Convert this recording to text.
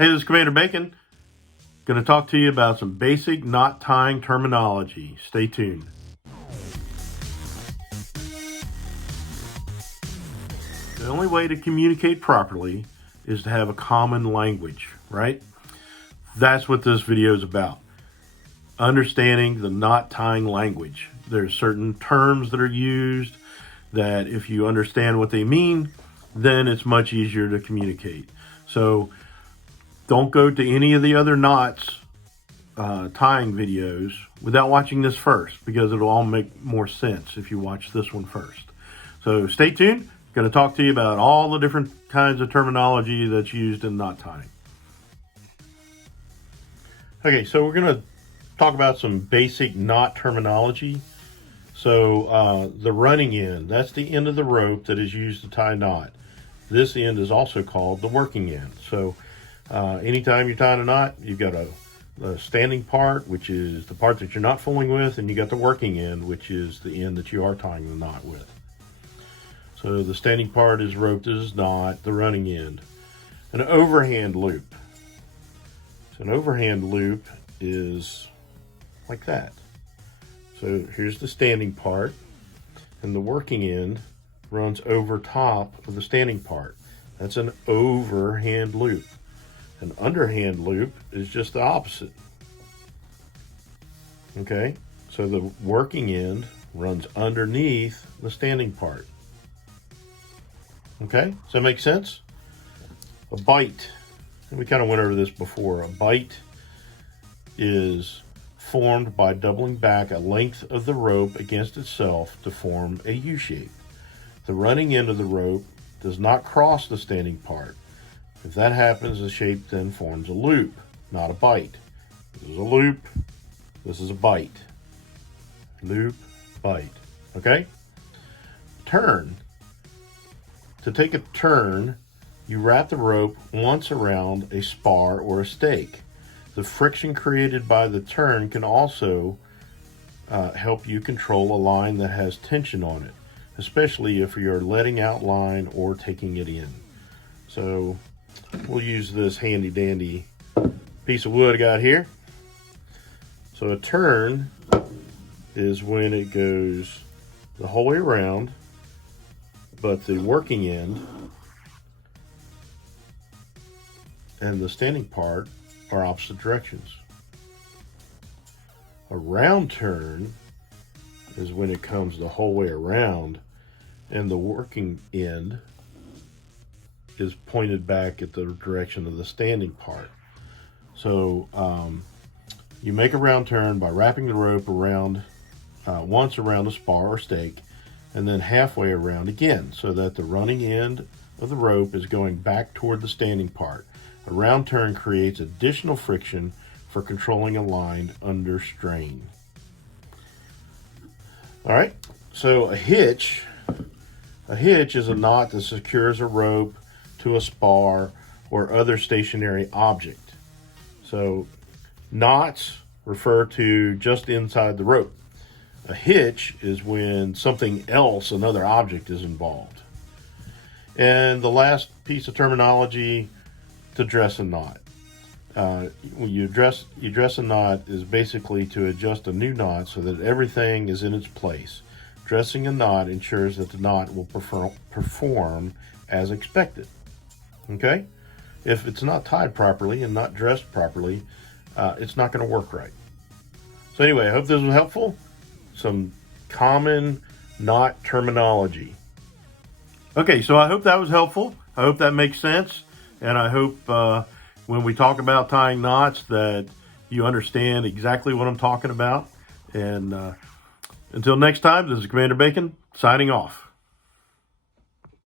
Hey, this is Commander Bacon. Going to talk to you about some basic knot tying terminology. Stay tuned. The only way to communicate properly is to have a common language, right? That's what this video is about. Understanding the knot tying language. There's certain terms that are used that if you understand what they mean, then it's much easier to communicate. So don't go to any of the other knots tying videos without watching this first, because it'll all make more sense if you watch this one first. So stay tuned. Going to talk to you about all the different kinds of terminology that's used in knot tying. Okay, so we're going to talk about some basic knot terminology. So the running end, that's the end of the rope that is used to tie a knot. This end is also called the working end. So anytime you're tying a knot, you've got a standing part, which is the part that you're not fooling with, and you got the working end, which is the end that you are tying the knot with. So the standing part is rope, this is knot, the running end. An overhand loop. So an overhand loop is like that. So here's the standing part, and the working end runs over top of the standing part. That's an overhand loop. An underhand loop is just the opposite. Okay, so the working end runs underneath the standing part. Okay, does that make sense? A bight, and we kind of went over this before. A bight is formed by doubling back a length of the rope against itself to form a U shape. The running end of the rope does not cross the standing part. If that happens, the shape then forms a loop, not a bight. This is a loop, this is a bight. Loop, bight, okay? Turn. To take a turn, you wrap the rope once around a spar or a stake. The friction created by the turn can also help you control a line that has tension on it, especially if you're letting out line or taking it in. So we'll use this handy dandy piece of wood I got here. So a turn is when it goes the whole way around, but the working end and the standing part are opposite directions. A round turn is when it comes the whole way around and the working end is pointed back at the direction of the standing part. So you make a round turn by wrapping the rope around once around a spar or stake, and then halfway around again, so that the running end of the rope is going back toward the standing part. A round turn creates additional friction for controlling a line under strain. All right, so a hitch is a knot that secures a rope to a spar or other stationary object. So knots refer to just inside the rope. A hitch is when something else, another object, is involved. And the last piece of terminology, to dress a knot. When you dress a knot is basically to adjust a new knot so that everything is in its place. Dressing a knot ensures that the knot will perform as expected. Okay? If it's not tied properly and not dressed properly, it's not going to work right. So anyway, I hope this was helpful. Some common knot terminology. Okay, so I hope that was helpful. I hope that makes sense. And I hope when we talk about tying knots that you understand exactly what I'm talking about. And until next time, this is Commander Bacon signing off.